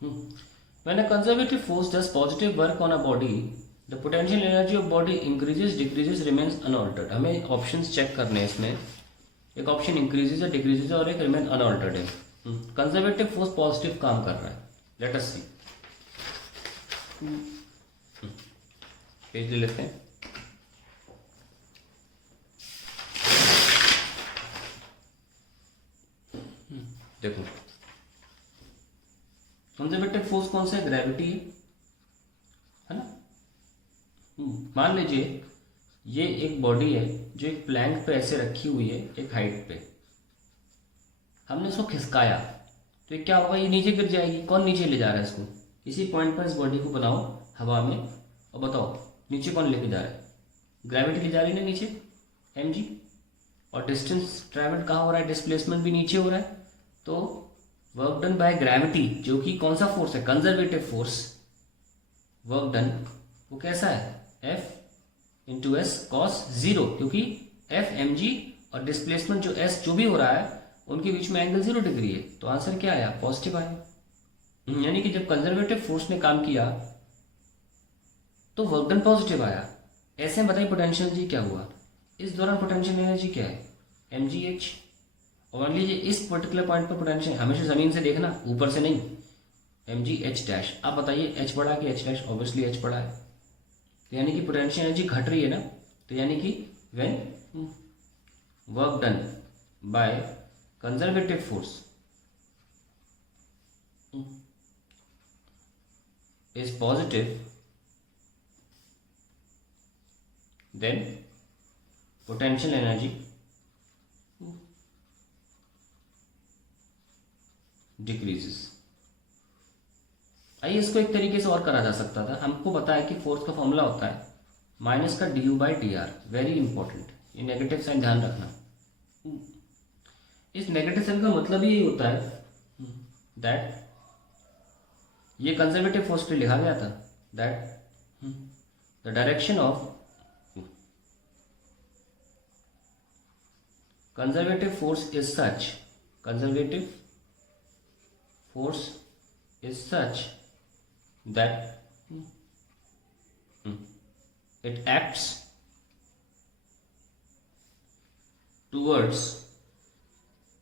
When a conservative force does positive work on a body, the potential energy of body increases, decreases, remains unaltered. हमें options check करने हैं इसमें. एक option increases है, decreases है और एक रिमेन अनऑल्टर्ड है. कंजर्वेटिव फोर्स पॉजिटिव काम कर रहा है. लेट अस सी. पेज ले लेते हैं. देखो कंजर्वेटिव फोर्स कौन सा है? ग्रेविटी है ना. मान लीजिए ये एक बॉडी है जो एक प्लैंक पे ऐसे रखी हुई है एक हाइट पे. हमने इसको खिसकाया तो ये क्या होगा? ये नीचे गिर जाएगी. कौन नीचे ले जा रहा है इसको? इसी पॉइंट पर इस बॉडी को बनाओ हवा में और बताओ नीचे कौन लेके जा रहा है? ग्रेविटी ले जा रही है ना नीचे, mg. और डिस्टेंस ट्रैवल कहाँ हो रहा है? डिस्प्लेसमेंट भी नीचे हो रहा है. तो वर्क डन बाय ग्रेविटी जो कि कौन सा फोर्स है? Conservative force. वर्क डन वो कैसा है? F into S cos zero, क्योंकि F mg और डिस्प्लेसमेंट जो s जो भी हो रहा है उनके बीच में एंगल 0 डिग्री है. तो आंसर क्या आया? पॉजिटिव आया. यानी कि जब कंजर्वेटिव फोर्स ने काम किया तो वर्क डन पॉजिटिव आया. ऐसे में बताइए पोटेंशियल एनर्जी क्या हुआ? इस दौरान पोटेंशियल एनर्जी क्या है? mgh. और मान लीजिए इस पर्टिकुलर पॉइंट पर पोटेंशियल, हमेशा जमीन से देखना, ऊपर से नहीं, mgh डैश. आप बताइए h बड़ा कि h डैश? ऑब्वियसली h बड़ा है. तो यानी कि पोटेंशियल एनर्जी घट रही है ना. तो यानी कि when work done by conservative force is positive, then potential energy decreases. आइए इसको एक तरीके से और करा जा सकता था. हमको पता है कि फोर्स का फॉर्मूला होता है माइनस का D you by D R. Very important. ये नेगेटिव साइन ध्यान रखना. इस नेगेटिव साइन का मतलब यही होता है दैट ये कंजर्वेटिव फोर्स पे लिखा गया था that the direction of conservative force is such, conservative force is such that it acts towards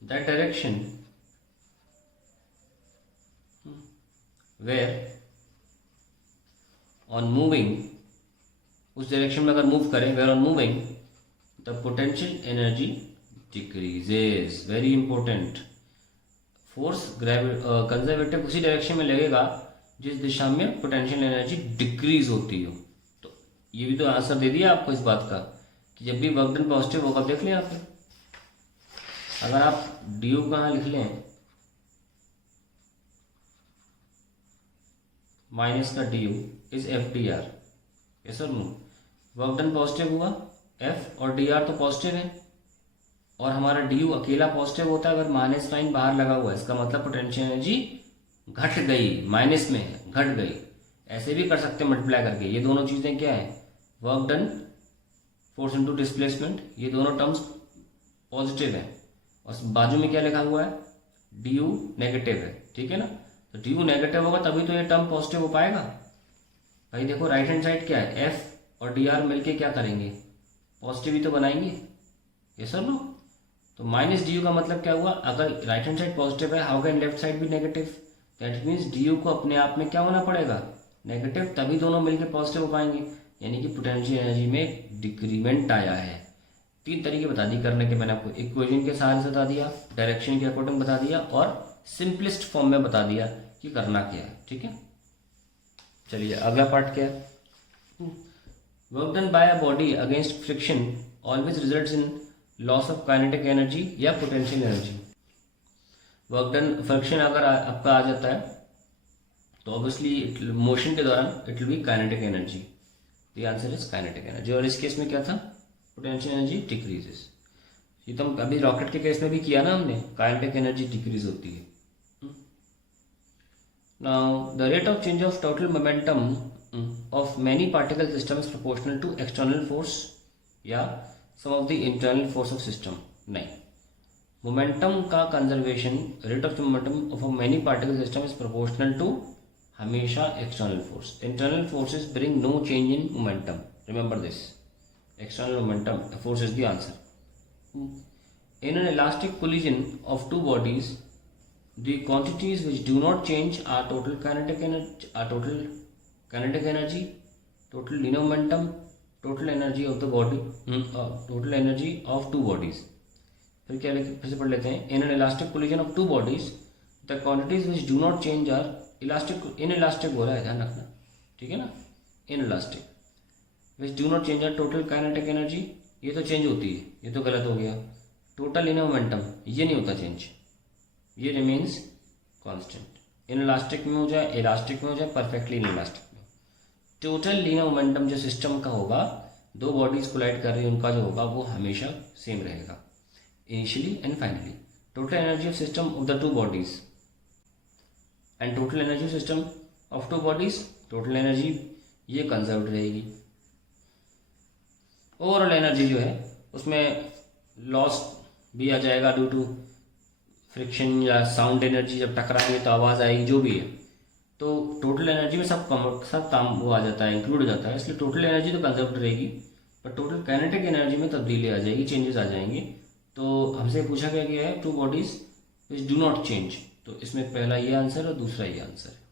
that direction where on moving, उस डायरेक्शन में अगर मूव करें, where on moving the potential energy decreases. Very important. Force conservative उसी direction में लगेगा जिस दिशा में potential energy decrease होती हो. तो ये भी तो आंसर दे दिया आपको इस बात का कि जब भी वर्क डन पॉजिटिव होगा. देख लें आप, अगर आप डी यू कहाँ लिख लें, माइनस का D you is F D R. Yes और नो? वर्क डन पॉजिटिव हुआ, एफ और डी आर तो पॉजिटिव है और हमारा डी यू अकेला पॉजिटिव होता है अगर माइनस साइन बाहर लगा हुआ है. इसका मतलब पोटेंशियल एनर्जी घट गई, माइनस में है, घट गई. ऐसे भी कर सकते हैं मल्टीप्लाई करके. ये दोनों चीज़ें क्या है? Work done force into displacement, ये दोनों टर्म्स पॉजिटिव है. और बाजू में क्या लिखा हुआ है? डी यू नेगेटिव है. ठीक है ना. तो डी यू नेगेटिव होगा तभी तो ये टर्म पॉजिटिव हो पाएगा. भाई देखो राइट हैंड साइड क्या है? एफ और डी आर मिलके क्या करेंगे? पॉजिटिव ही तो बनाएंगे. ये सर नो. तो माइनस डी यू का मतलब क्या हुआ? अगर राइट हैंड साइड पॉजिटिव है, हाउ कैन लेफ्ट साइड भी negative? That means D you को अपने आप में क्या होना पड़ेगा? नेगेटिव. तभी दोनों मिलकर पॉजिटिव हो पाएंगे. यानी कि पोटेंशियल एनर्जी में डिक्रीमेंट आया है. 3 तरीके बता दी करने के. मैंने आपको इक्वेशन के सहारे से बता दिया, डायरेक्शन के अकॉर्डिंग बता दिया और सिंपलेस्ट फॉर्म में बता दिया कि करना क्या है. ठीक है. चलिए अगला पार्ट क्या है? Work done by a body against friction always results in loss of kinetic energy या potential energy. Work done friction अगर आपका आ जाता है तो ऑब्वियसली मोशन के दौरान it will be kinetic energy. The answer is kinetic energy. और इस केस में क्या था? Potential energy decreases. ये तो अभी रॉकेट के केस में भी किया ना हमने, काइनेटिक एनर्जी डिक्रीज होती है. Now the rate of change of total momentum of many particle system is proportional to external force या sum of the internal force of system. नहीं, मोमेंटम का conservation, rate of momentum of a many particle system is proportional to हमेशा external force. Internal forces bring no change in momentum. Remember this. External momentum force is the answer. In an elastic collision of two bodies, the quantities which do not change are total kinetic energy, total linear momentum, total energy of the body, total energy of two bodies. फिर क्या लिखे, फिर से पढ़ लेते हैं. In an elastic collision of two bodies, the quantities which do not change are elastic. Inelastic हो रहा है, ध्यान रखना, ठीक है ना. Inelastic. Which do not change our total kinetic energy, ये तो चेंज होती है, ये तो गलत हो गया. टोटल लिनियर मोमेंटम, ये नहीं होता चेंज, ये रिमेन्स कांस्टेंट. इनइलास्टिक में हो जाए, इलास्टिक में हो जाए, परफेक्टली इनइलास्टिक में. टोटल लिनियर मोमेंटम जो सिस्टम का होगा, दो बॉडीज कोलाइड कर रही है, उनका जो होगा वो हमेशा सेम रहेगा initially and finally. Total energy of system of the two bodies and total energy of system of two bodies, total energy ये कंजर्व्ड रहेगी. ओवरऑल एनर्जी जो है उसमें लॉस भी आ जाएगा ड्यू टू फ्रिक्शन या साउंड एनर्जी, जब टकराएंगे तो आवाज़ आएगी, जो भी है. तो टोटल एनर्जी में सब काम वो आ जाता है, इंक्लूड हो जाता है. इसलिए टोटल एनर्जी तो कंजर्व्ड रहेगी, पर टोटल काइनेटिक एनर्जी में तब्दीली आ जाएगी, चेंजेस आ जाएंगे. तो हमसे पूछा गया है two bodies which do not change, तो इसमें पहला ये आंसर और दूसरा ये आंसर है.